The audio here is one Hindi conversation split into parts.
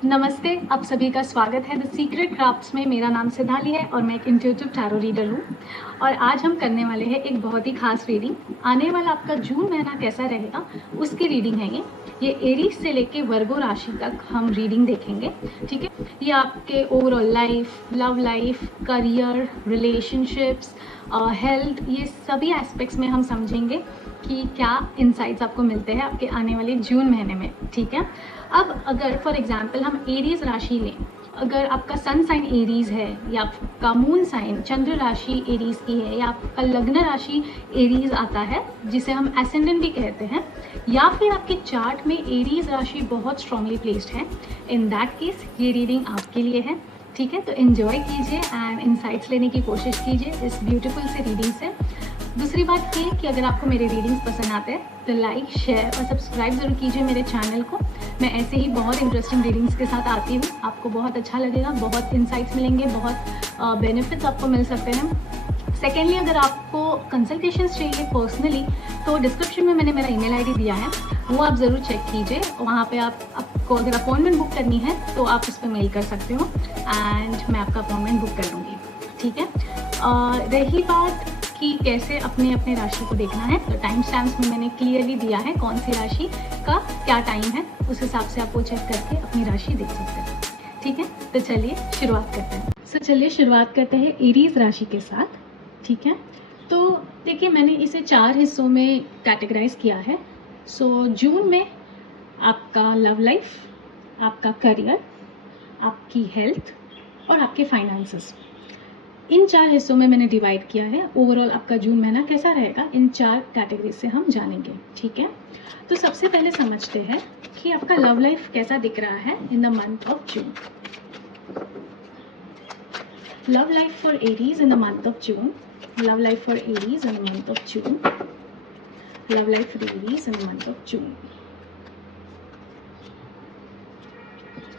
नमस्ते, आप सभी का स्वागत है द सीक्रेट क्राफ्ट्स में। मेरा नाम सिद्धाली है और मैं एक इंट्यूटिव टैरो रीडर हूँ। और आज हम करने वाले हैं एक बहुत ही खास रीडिंग। आने वाला आपका जून महीना कैसा रहेगा उसकी रीडिंग है ये एरीज से लेके वर्गो राशि तक हम रीडिंग देखेंगे। ठीक है, ये आपके overall life, love life, career, relationships, health, ये सभी एस्पेक्ट्स में हम समझेंगे कि क्या इंसाइट्स आपको मिलते हैं आपके आने वाले जून महीने में। ठीक है, अब अगर फॉर एग्जांपल हम एरीज राशि लें, अगर आपका सन साइन एरीज है या आपका मून साइन चंद्र राशि एरीज की है या आपका लग्न राशि एरीज आता है जिसे हम एसेंडेंट भी कहते हैं, या फिर आपके चार्ट में एरीज राशि बहुत स्ट्रांगली प्लेस्ड है, इन दैट केस ये रीडिंग आपके लिए है। ठीक है, तो एंजॉय कीजिए एंड इंसाइट्स लेने की कोशिश कीजिए इस ब्यूटीफुल से रीडिंग से। दूसरी बात ये कि अगर आपको मेरे रीडिंग्स पसंद आते हैं तो लाइक, शेयर और सब्सक्राइब ज़रूर कीजिए मेरे चैनल को। मैं ऐसे ही बहुत इंटरेस्टिंग रीडिंग्स के साथ आती हूँ, आपको बहुत अच्छा लगेगा, बहुत इंसाइट्स मिलेंगे, बहुत बेनिफिट्स आपको मिल सकते हैं। सेकेंडली, अगर आपको कंसल्टेशंस चाहिए पर्सनली तो डिस्क्रिप्शन में मैंने मेरा ईमेल आईडी दिया है, वो आप ज़रूर चेक कीजिए। वहाँ पे आपको अगर अपॉइंटमेंट बुक करनी है तो आप उस पर मेल कर सकते हो एंड मैं आपका अपॉइंटमेंट बुक कर दूँगी। ठीक है, रही बात कि कैसे अपने अपने राशि को देखना है, तो टाइम स्टैम्प्स में मैंने क्लियरली दिया है कौन सी राशि का क्या टाइम है, उस हिसाब से आप वो चेक करके अपनी राशि देख सकते हैं। ठीक है, तो चलिए शुरुआत करते हैं। चलिए शुरुआत करते हैं एरीज राशि के साथ। ठीक है, तो देखिए मैंने इसे 4 हिस्सों में कैटेगराइज किया है। जून में आपका लव लाइफ, आपका करियर, आपकी हेल्थ और आपके फाइनेंसेस, इन 4 हिस्सों में मैंने डिवाइड किया है। ओवरऑल आपका जून महीना कैसा रहेगा इन 4 कैटेगरी से हम जानेंगे। ठीक है, तो सबसे पहले समझते हैं कि आपका लव लाइफ कैसा दिख रहा है in the month of June. Love life for Aries in the month of June, love life for Aries in the month of June, love life for Aries in the month of June.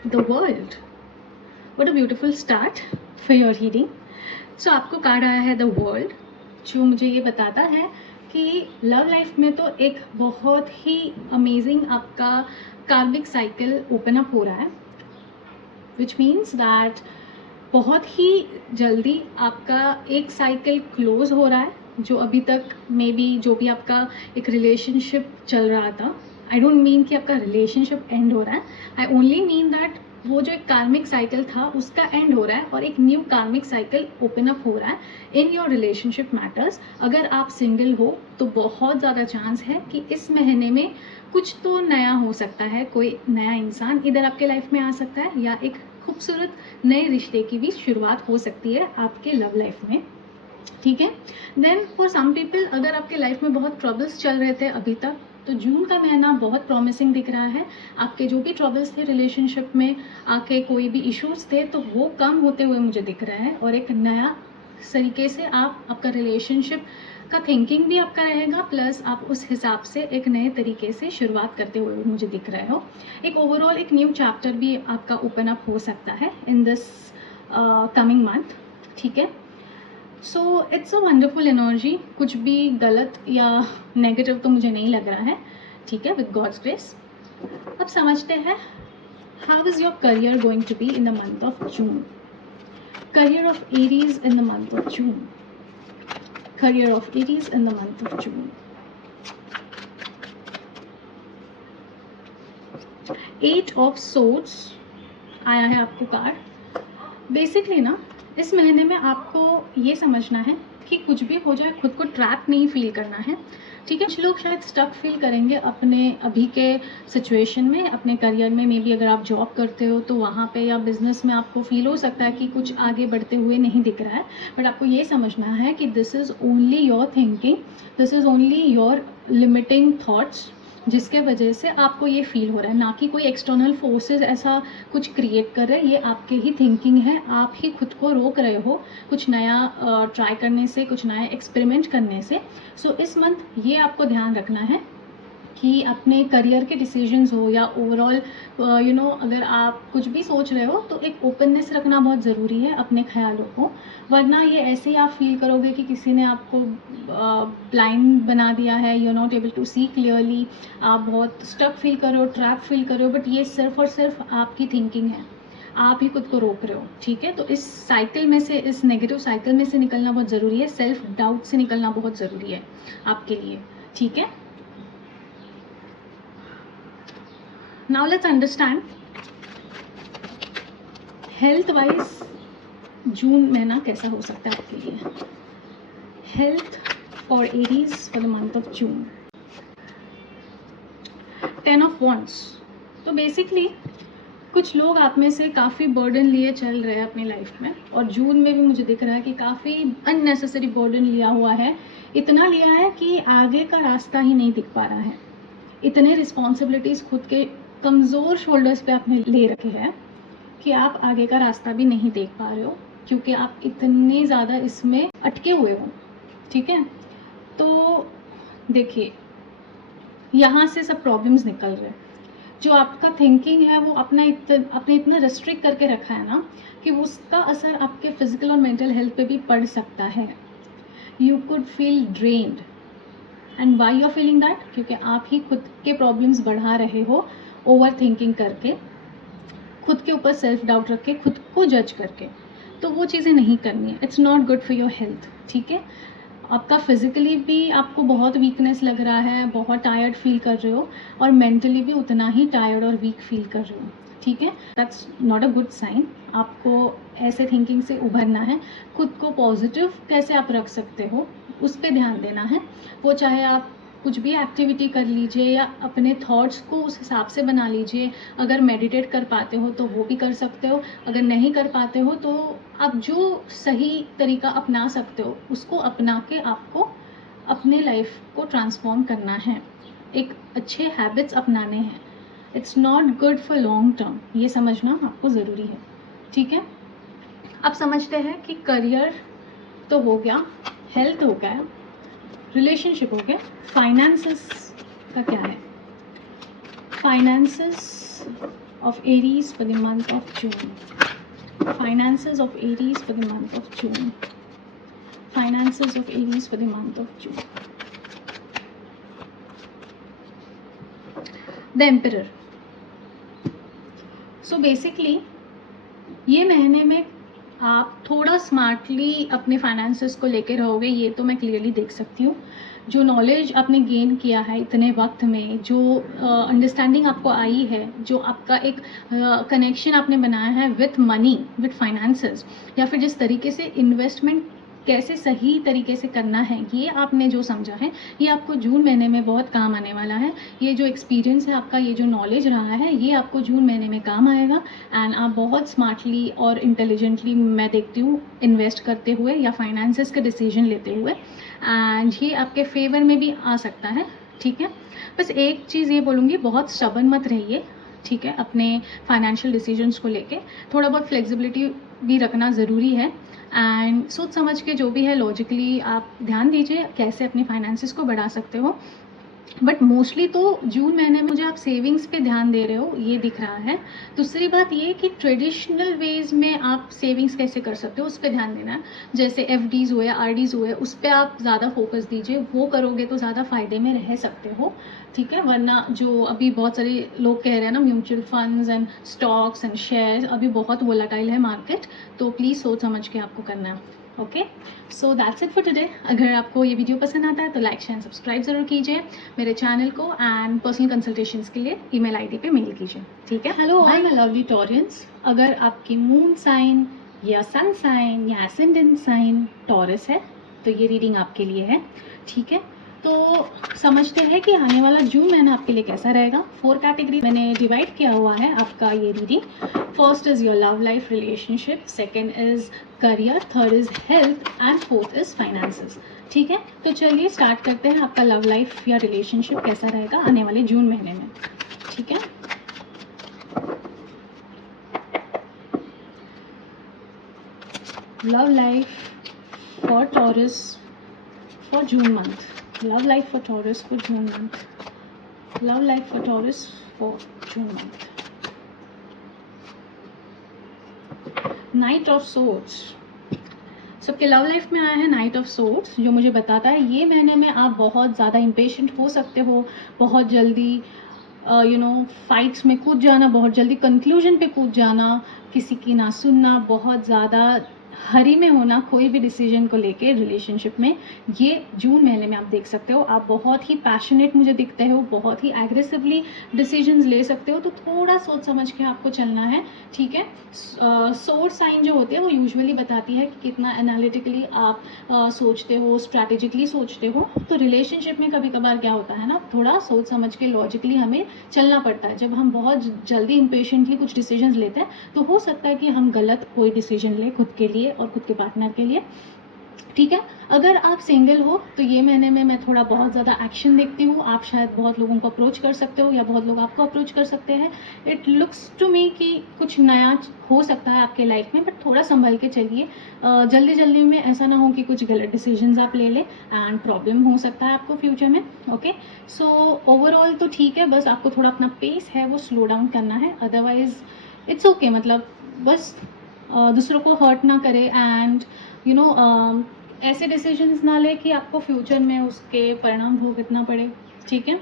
The world, what a beautiful start for your reading. So आपको कार्ड आया है द वर्ल्ड, जो मुझे ये बताता है कि लव लाइफ में तो एक बहुत ही अमेजिंग आपका कार्मिक साइकिल ओपन अप हो रहा है, विच मीन्स दैट बहुत ही जल्दी आपका एक साइकिल क्लोज हो रहा है, जो अभी तक मे बी जो भी आपका एक रिलेशनशिप चल रहा था। आई डोंट मीन कि आपका रिलेशनशिप एंड हो रहा है, आई ओनली मीन दैट वो जो एक कार्मिक साइकिल था उसका एंड हो रहा है और एक न्यू कार्मिक साइकिल ओपन अप हो रहा है इन योर रिलेशनशिप मैटर्स। अगर आप सिंगल हो तो बहुत ज़्यादा चांस है कि इस महीने में कुछ तो नया हो सकता है, कोई नया इंसान इधर आपके लाइफ में आ सकता है या एक खूबसूरत नए रिश्ते की भी शुरुआत हो सकती है आपके लव लाइफ में। ठीक है, देन फॉर सम पीपल, अगर आपके लाइफ में बहुत ट्रबल्स चल रहे थे अभी तक, तो जून का महीना बहुत प्रॉमिसिंग दिख रहा है। आपके जो भी ट्रबल्स थे रिलेशनशिप में, आके कोई भी इश्यूज थे, तो वो कम होते हुए मुझे दिख रहा है और एक नया तरीके से आपका रिलेशनशिप का थिंकिंग भी आपका रहेगा, प्लस आप उस हिसाब से एक नए तरीके से शुरुआत करते हुए मुझे दिख रहे हो। एक ओवरऑल एक न्यू चैप्टर भी आपका ओपन अप हो सकता है इन दिस कमिंग मंथ। ठीक है, so it's a wonderful energy, कुछ भी गलत या नेगेटिव तो मुझे नहीं लग रहा है। ठीक है, विद गॉड्स ग्रेस। अब समझते हैं how is your career going to be in the month of June. Career of Aries in the month of June, career of Aries in the month of June. 8 of swords आया है आपको कार्ड। बेसिकली ना इस महीने में आपको ये समझना है कि कुछ भी हो जाए खुद को ट्रैप नहीं फील करना है। ठीक है, कुछ लोग शायद स्टक फील करेंगे अपने अभी के सिचुएशन में, अपने करियर में। मे बी अगर आप जॉब करते हो तो वहाँ पे या बिजनेस में आपको फील हो सकता है कि कुछ आगे बढ़ते हुए नहीं दिख रहा है, बट आपको ये समझना है कि this is only your thinking, this is only your limiting thoughts, जिसके वजह से आपको ये फील हो रहा है, ना कि कोई एक्सटर्नल फोर्सेस ऐसा कुछ क्रिएट कर रहे हैं। ये आपके ही थिंकिंग है, आप ही खुद को रोक रहे हो कुछ नया ट्राई करने से, कुछ नया एक्सपेरिमेंट करने से। सो इस मंथ ये आपको ध्यान रखना है कि अपने करियर के डिसीजंस हो या ओवरऑल अगर आप कुछ भी सोच रहे हो तो एक ओपननेस रखना बहुत ज़रूरी है अपने ख्यालों को, वरना ये ऐसे ही आप फील करोगे कि किसी ने आपको ब्लाइंड बना दिया है, you are not able to see clearly, आप बहुत स्टक फील कर रहे हो, ट्रैप फील कर रहे हो, बट ये सिर्फ और सिर्फ आपकी थिंकिंग है, आप ही खुद को रोक रहे हो। ठीक है, तो इस साइकिल में से, इस नेगेटिव साइकिल में से निकलना बहुत ज़रूरी है, सेल्फ डाउट से निकलना बहुत ज़रूरी है आपके लिए। ठीक है, now let's understand health wise June महीना कैसा हो सकता है आपके लिए। Health for Aries for the month of June, 10 of wands. तो बेसिकली कुछ लोग आप में से काफ़ी बर्डन लिए चल रहे हैं अपनी लाइफ में, और जून में भी मुझे दिख रहा है कि काफ़ी अननेसेसरी बर्डन लिया हुआ है, इतना लिया है कि आगे का रास्ता ही नहीं दिख पा रहा है। इतने रिस्पॉन्सिबिलिटीज़ खुद के कमज़ोर शोल्डर्स पे आपने ले रखे हैं कि आप आगे का रास्ता भी नहीं देख पा रहे हो, क्योंकि आप इतने ज़्यादा इसमें अटके हुए हो। ठीक है, तो देखिए यहाँ से सब प्रॉब्लम्स निकल रहे हैं। जो आपका थिंकिंग है वो आपने इतना रेस्ट्रिक्ट करके रखा है ना कि उसका असर आपके फिजिकल और मेंटल हेल्थ पे भी पड़ सकता है। You could feel drained, and why you are feeling that, क्योंकि आप ही खुद के प्रॉब्लम्स बढ़ा रहे हो ओवर थिंकिंग करके, खुद के ऊपर सेल्फ डाउट रख के, खुद को जज करके। तो वो चीज़ें नहीं करनी है, it's not good for your health. ठीक है, आपका फिजिकली भी आपको बहुत वीकनेस लग रहा है, बहुत टायर्ड फील कर रहे हो, और मेंटली भी उतना ही टायर्ड और वीक फील कर रहे हो। ठीक है, that's not a good sign. आपको ऐसे थिंकिंग से उभरना है, खुद को पॉजिटिव कैसे आप रख सकते हो उस पर ध्यान देना है। वो चाहे आप कुछ भी एक्टिविटी कर लीजिए या अपने थॉट्स को उस हिसाब से बना लीजिए। अगर मेडिटेट कर पाते हो तो वो भी कर सकते हो, अगर नहीं कर पाते हो तो आप जो सही तरीका अपना सकते हो उसको अपना के आपको अपने लाइफ को ट्रांसफॉर्म करना है, एक अच्छे हैबिट्स अपनाने हैं। It's not good for long term, ये समझना आपको ज़रूरी है। ठीक है, अब समझते हैं कि करियर तो हो गया, हेल्थ हो गया, रिलेशनशिप हो गया, फाइनेंसेस का क्या है। Finances of Aries for the month of June, finances of Aries for the month of June, finances of Aries for the month of June. The emperor. So basically ये महीने में आप थोड़ा स्मार्टली अपने फाइनेंसेस को लेके रहोगे, ये तो मैं क्लियरली देख सकती हूँ। जो नॉलेज आपने गेन किया है इतने वक्त में, जो अंडरस्टैंडिंग आपको आई है, जो आपका एक कनेक्शन आपने बनाया है विथ मनी, विथ फाइनेंसेस, या फिर जिस तरीके से इन्वेस्टमेंट कैसे सही तरीके से करना है, ये आपने जो समझा है, ये आपको जून महीने में बहुत काम आने वाला है। ये जो एक्सपीरियंस है आपका, ये जो नॉलेज रहा है, ये आपको जून महीने में काम आएगा, एंड आप बहुत स्मार्टली और इंटेलिजेंटली, मैं देखती हूँ, इन्वेस्ट करते हुए या फाइनेंसेस के डिसीजन लेते हुए, एंड ये आपके फेवर में भी आ सकता है। ठीक है, बस एक चीज़ ये बोलूँगी, बहुत स्टबर्न मत रहिए। ठीक है, अपने फाइनेंशियल डिसीजंस को लेके थोड़ा बहुत फ्लेक्सिबिलिटी भी रखना ज़रूरी है, एंड सोच समझ के जो भी है लॉजिकली आप ध्यान दीजिए कैसे अपनी फाइनेंसेस को बढ़ा सकते हो। बट मोस्टली तो जून महीने में मुझे आप सेविंग्स पे ध्यान दे रहे हो, ये दिख रहा है। दूसरी बात ये कि ट्रेडिशनल वेज में आप सेविंग्स कैसे कर सकते हो उस पर ध्यान देना है। जैसे एफडीज़ हुए, आरडीज़ हुए, उस पर आप ज़्यादा फोकस दीजिए, वो करोगे तो ज़्यादा फ़ायदे में रह सकते हो। ठीक है, वरना जो अभी बहुत सारे लोग कह रहे हैं ना, mutual funds and stocks and shares, अभी बहुत वोलाटाइल है मार्केट, तो प्लीज़ सोच समझ के आपको करना है। Okay, so that's it for today. अगर आपको ये वीडियो पसंद आता है तो लाइक शेयर सब्सक्राइब ज़रूर कीजिए मेरे चैनल को, एंड पर्सनल कंसल्टेशंस के लिए ईमेल आईडी पे मेल कीजिए। ठीक है, hello I am lovely Taureans. अगर आपकी मून साइन या सन साइन या एसेंडेंट साइन टॉरस है तो ये रीडिंग आपके लिए है। ठीक है, तो समझते हैं कि आने वाला जून महीना आपके लिए कैसा रहेगा। 4 कैटेगरी मैंने डिवाइड किया हुआ है आपका ये reading. First is your love life relationship, second is career, third is health, and fourth is finances. ठीक है, तो चलिए स्टार्ट करते हैं। आपका लव लाइफ या रिलेशनशिप कैसा रहेगा आने वाले जून महीने में। ठीक है, love life for Taurus for June month, love life for Taurus for June month. Love life for Taurus for June month. Night of swords. सबके लव लाइफ में आया है नाइट ऑफ सोर्ड्स, जो मुझे बताता है ये महीने में आप बहुत ज़्यादा इम्पेशेंट हो सकते हो, बहुत जल्दी फाइट्स में कूद जाना, बहुत जल्दी कंक्लूजन पे कूद जाना, किसी की ना सुनना, बहुत ज़्यादा हरी में होना कोई भी डिसीजन को लेके रिलेशनशिप में. ये जून महीने में आप देख सकते हो. आप बहुत ही पैशनेट मुझे दिखते हो, बहुत ही एग्रेसिवली डिसीजंस ले सकते हो, तो थोड़ा सोच समझ के आपको चलना है. ठीक है. सोर्ड साइन जो होते हैं वो यूजुअली बताती है कि कितना एनालिटिकली आप सोचते हो, स्ट्रैटेजिकली सोचते हो. तो रिलेशनशिप में कभी कभार क्या होता है ना, थोड़ा सोच समझ के लॉजिकली हमें चलना पड़ता है. जब हम बहुत जल्दी इम्पेशेंटली कुछ डिसीजंस लेते हैं तो हो सकता है कि हम गलत कोई डिसीजन लें खुद के लिए और खुद के पार्टनर के लिए. ठीक है. अगर आप सिंगल हो तो ये महीने में मैं थोड़ा बहुत ज़्यादा एक्शन देखती हूँ. आप शायद बहुत लोगों को अप्रोच कर सकते हो या बहुत लोग आपको अप्रोच कर सकते हैं. इट लुक्स टू मी कि कुछ नया हो सकता है आपके लाइफ में, बट थोड़ा संभल के चलिए. जल्दी जल्दी में ऐसा ना हो कि कुछ गलत डिसीजंस आप ले लें एंड प्रॉब्लम हो सकता है आपको फ्यूचर में. ओके. सो ओवरऑल तो ठीक है, बस आपको थोड़ा अपना पेस है वो स्लो डाउन करना है. Otherwise it's okay. मतलब बस दूसरों को हर्ट ना करे एंड ऐसे डिसीजंस ना ले कि आपको फ्यूचर में उसके परिणाम भुगतना पड़े. ठीक है.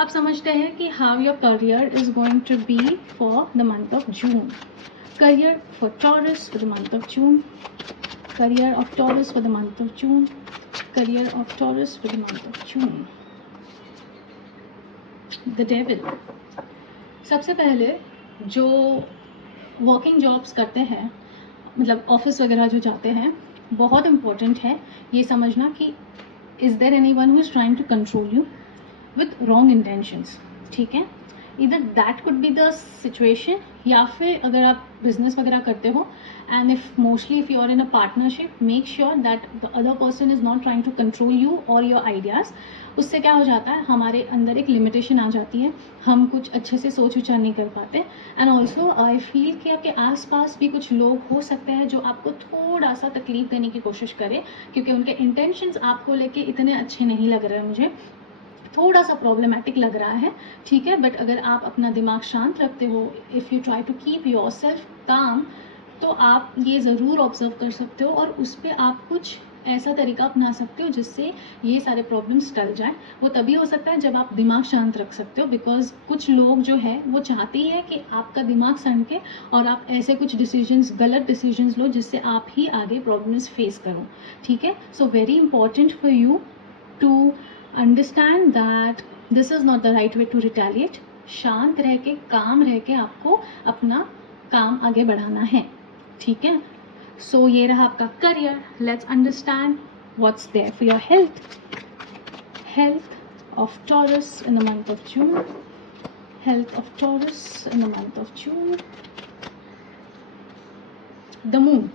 आप समझते हैं कि how your career is going to be for the month of June. Career for Taurus for the month of June. Career of Taurus for the month of June. Career of Taurus for the month of June. The devil. सबसे पहले जो वर्किंग जॉब्स करते हैं, मतलब ऑफिस वगैरह जो जाते हैं, बहुत इम्पोर्टेंट है ये समझना कि is there anyone who is trying to control you with wrong intentions. ठीक है. इधर that could be the situation, या फिर अगर आप बिजनेस वगैरह करते हो and if mostly if you are in a partnership, make sure that the other person is not trying to control you और योर आइडियाज़. उससे क्या हो जाता है, हमारे अंदर एक लिमिटेशन आ जाती है, हम कुछ अच्छे से सोच विचार नहीं कर पाते. एंड ऑल्सो आई फील कि आपके आसपास भी कुछ लोग हो सकते हैं जो आपको थोड़ा सा तकलीफ देने की कोशिश करें, क्योंकि उनके इंटेंशंस आपको लेके इतने अच्छे नहीं लग रहे हैं मुझे, थोड़ा सा प्रॉब्लमेटिक लग रहा है. ठीक है. बट अगर आप अपना दिमाग शांत रखते हो, if you try to keep yourself calm, तो आप ये ज़रूर ऑब्जर्व कर सकते हो और उस पर आप कुछ ऐसा तरीका अपना सकते हो जिससे ये सारे प्रॉब्लम्स टल जाए. वो तभी हो सकता है जब आप दिमाग शांत रख सकते हो, बिकॉज कुछ लोग जो है वो चाहते ही है कि आपका दिमाग सनके और आप ऐसे कुछ डिसीजंस, गलत डिसीजंस लो जिससे आप ही आगे प्रॉब्लम्स फेस करो. ठीक है. So very important for you to understand that this is not the right way to retaliate. शांत रह के, काम रह के आपको अपना काम आगे बढ़ाना है. ठीक है. सो ये रहा आपका career. Let's understand what's there for your health. Health of Taurus in the month of June. Health of Taurus in the month of June. The moon.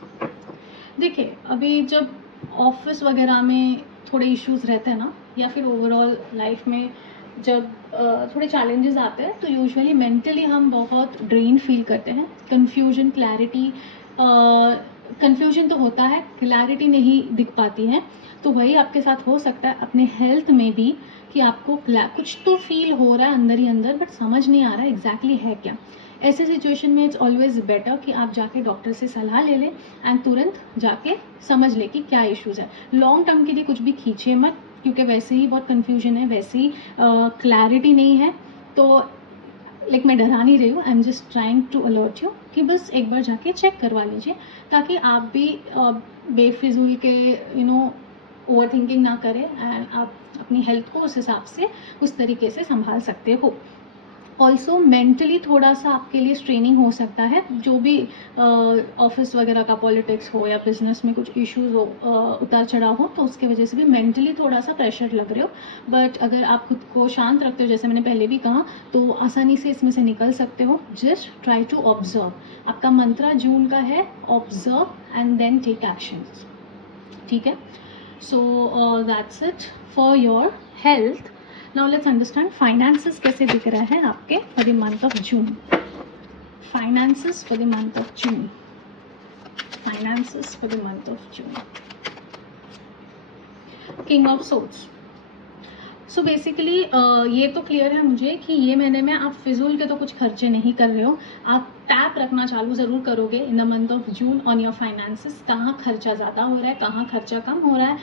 देखिए, अभी जब ऑफिस वगैरह में थोड़े इश्यूज रहते हैं ना, या फिर ओवरऑल लाइफ में जब थोड़े चैलेंजेस आते हैं, तो यूजुअली मेंटली हम बहुत ड्रेन फील करते हैं. कन्फ्यूजन, क्लैरिटी, कन्फ्यूजन तो होता है, क्लैरिटी नहीं दिख पाती है. तो वही आपके साथ हो सकता है अपने हेल्थ में भी, कि आपको कुछ तो फील हो रहा है अंदर ही अंदर, बट समझ नहीं आ रहा है एग्जैक्टली है क्या. ऐसे सिचुएशन में इट्स ऑलवेज बेटर कि आप जाके डॉक्टर से सलाह ले लें एंड तुरंत जाके समझ लें कि क्या इश्यूज़ है. लॉन्ग टर्म के लिए कुछ भी खींचे मत, क्योंकि वैसे ही बहुत कन्फ्यूजन है, वैसे ही क्लैरिटी नहीं है. तो लाइक मैं डरा नहीं रही हूँ, I am just trying to alert you कि बस एक बार जाके चेक करवा लीजिए, ताकि आप भी बेफिजूल के ओवर थिंकिंग ना करें एंड आप अपनी हेल्थ को उस हिसाब से, उस तरीके से संभाल सकते हो. ऑल्सो मेंटली थोड़ा सा आपके लिए स्ट्रेनिंग हो सकता है, जो भी ऑफिस वगैरह का पॉलिटिक्स हो या बिजनेस में कुछ इश्यूज हो, उतार चढ़ाव हो, तो उसके वजह से भी मेंटली थोड़ा सा प्रेशर लग रहे हो. बट अगर आप खुद को शांत रखते हो, जैसे मैंने पहले भी कहा, तो आसानी से इसमें से निकल सकते हो. Just try to observe. आपका मंत्रा जून का है, observe and then take actions. ठीक है. So that's it for your health. Now let's understand finances कैसे दिख रहा है आपके for the month of June. Finances for the month of June. Finances for the month of June. King of Swords. So basically ये तो क्लियर है मुझे कि ये महीने में आप फिजूल के तो कुछ खर्चे नहीं कर रहे हो। आप टैप रखना चालू ज़रूर करोगे इन the month of June on your finances. कहाँ खर्चा ज़्यादा हो रहा है, कहाँ खर्चा कम हो रहा है,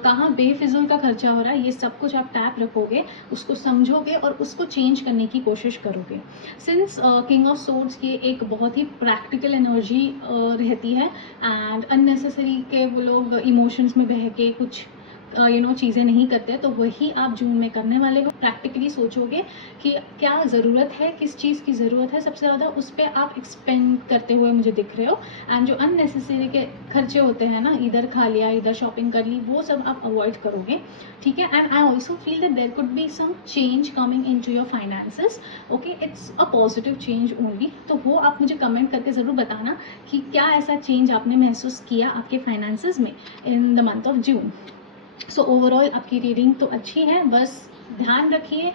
कहाँ बेफिजूल का खर्चा हो रहा है, ये सब कुछ आप टैप रखोगे, उसको समझोगे और उसको चेंज करने की कोशिश करोगे। सिंस किंग ऑफ सोर्ड्स की एक बहुत ही प्रैक्टिकल एनर्जी रहती है एंड अननेसेसरी के वो लोग इमोशंस में बह के कुछ चीज़ें नहीं करते, तो वही आप जून में करने वाले हो। प्रैक्टिकली सोचोगे कि क्या ज़रूरत है, किस चीज़ की ज़रूरत है सबसे ज़्यादा, उस पर आप एक्सपेंड करते हुए मुझे दिख रहे हो। एंड जो अननेसेसरी के खर्चे होते हैं ना, इधर खा लिया इधर शॉपिंग कर ली, वो सब आप अवॉइड करोगे, ठीक है। And I also feel that there could be some change coming into your finances, okay, it's a positive change only. तो वो आप मुझे कमेंट करके ज़रूर बताना कि क्या ऐसा चेंज आपने महसूस किया आपके फाइनेंसेस में इन the month of June. So overall आपकी रीडिंग तो अच्छी है, बस ध्यान रखिए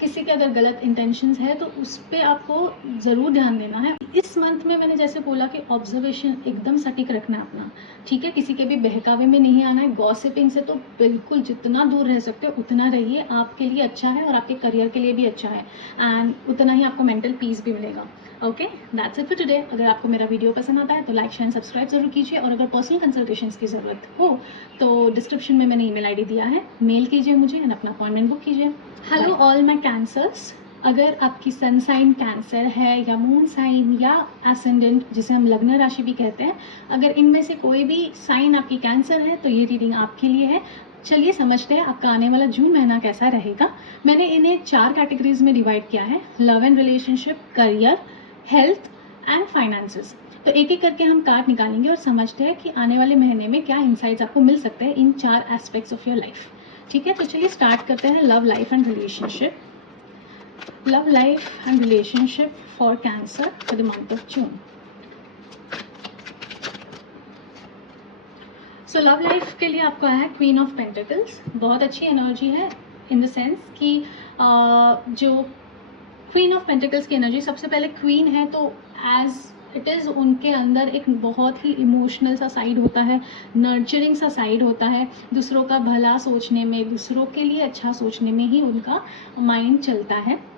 किसी के अगर गलत इंटेंशंस है तो उस पर आपको ज़रूर ध्यान देना है। इस मंथ में मैंने जैसे बोला कि ऑब्जर्वेशन एकदम सटीक रखना है अपना, ठीक है। किसी के भी बहकावे में नहीं आना है। गॉसिपिंग से तो बिल्कुल जितना दूर रह सकते हो उतना रहिए, आपके लिए अच्छा है और आपके करियर के लिए भी अच्छा है एंड उतना ही आपको मेंटल पीस भी मिलेगा। Okay, that's it for today. अगर आपको मेरा वीडियो पसंद आता है तो लाइक शेयर सब्सक्राइब जरूर कीजिए, और अगर पर्सनल कंसल्टेशंस की ज़रूरत हो तो डिस्क्रिप्शन में मैंने ईमेल आईडी दिया है, मेल कीजिए मुझे एंड अपना अपॉइंटमेंट बुक कीजिए। हेलो ऑल माय कैंसर्स, अगर आपकी सन साइन कैंसर है या मून साइन या एसेंडेंट जिसे हम लग्न राशि भी कहते हैं, अगर इनमें से कोई भी साइन आपकी कैंसर है तो ये रीडिंग आपके लिए है। चलिए समझते हैं आपका आने वाला जून महीना कैसा रहेगा। मैंने इन्हें 4 कैटेगरीज में डिवाइड किया है: love and relationship, career, health and finances. तो एक एक करके हम कार्ड निकालेंगे और समझते हैं कि आने वाले महीने में क्या इंसाइट्स आपको मिल सकते हैं इन 4 एस्पेक्ट्स ऑफ योर लाइफ, ठीक है। तो चलिए स्टार्ट करते हैं love life and relationship. Love life and relationship for cancer for the month of June. So love life के लिए आपको आया है क्वीन ऑफ पेंटिकल्स। बहुत अच्छी एनर्जी है इन द सेंस कि जो क्वीन ऑफ पेंटिकल्स की एनर्जी, सबसे पहले क्वीन है तो एज इट इज़ उनके अंदर एक बहुत ही इमोशनल सा साइड होता है, नर्चरिंग सा साइड होता है। दूसरों का भला सोचने में, दूसरों के लिए अच्छा सोचने में ही उनका माइंड चलता है।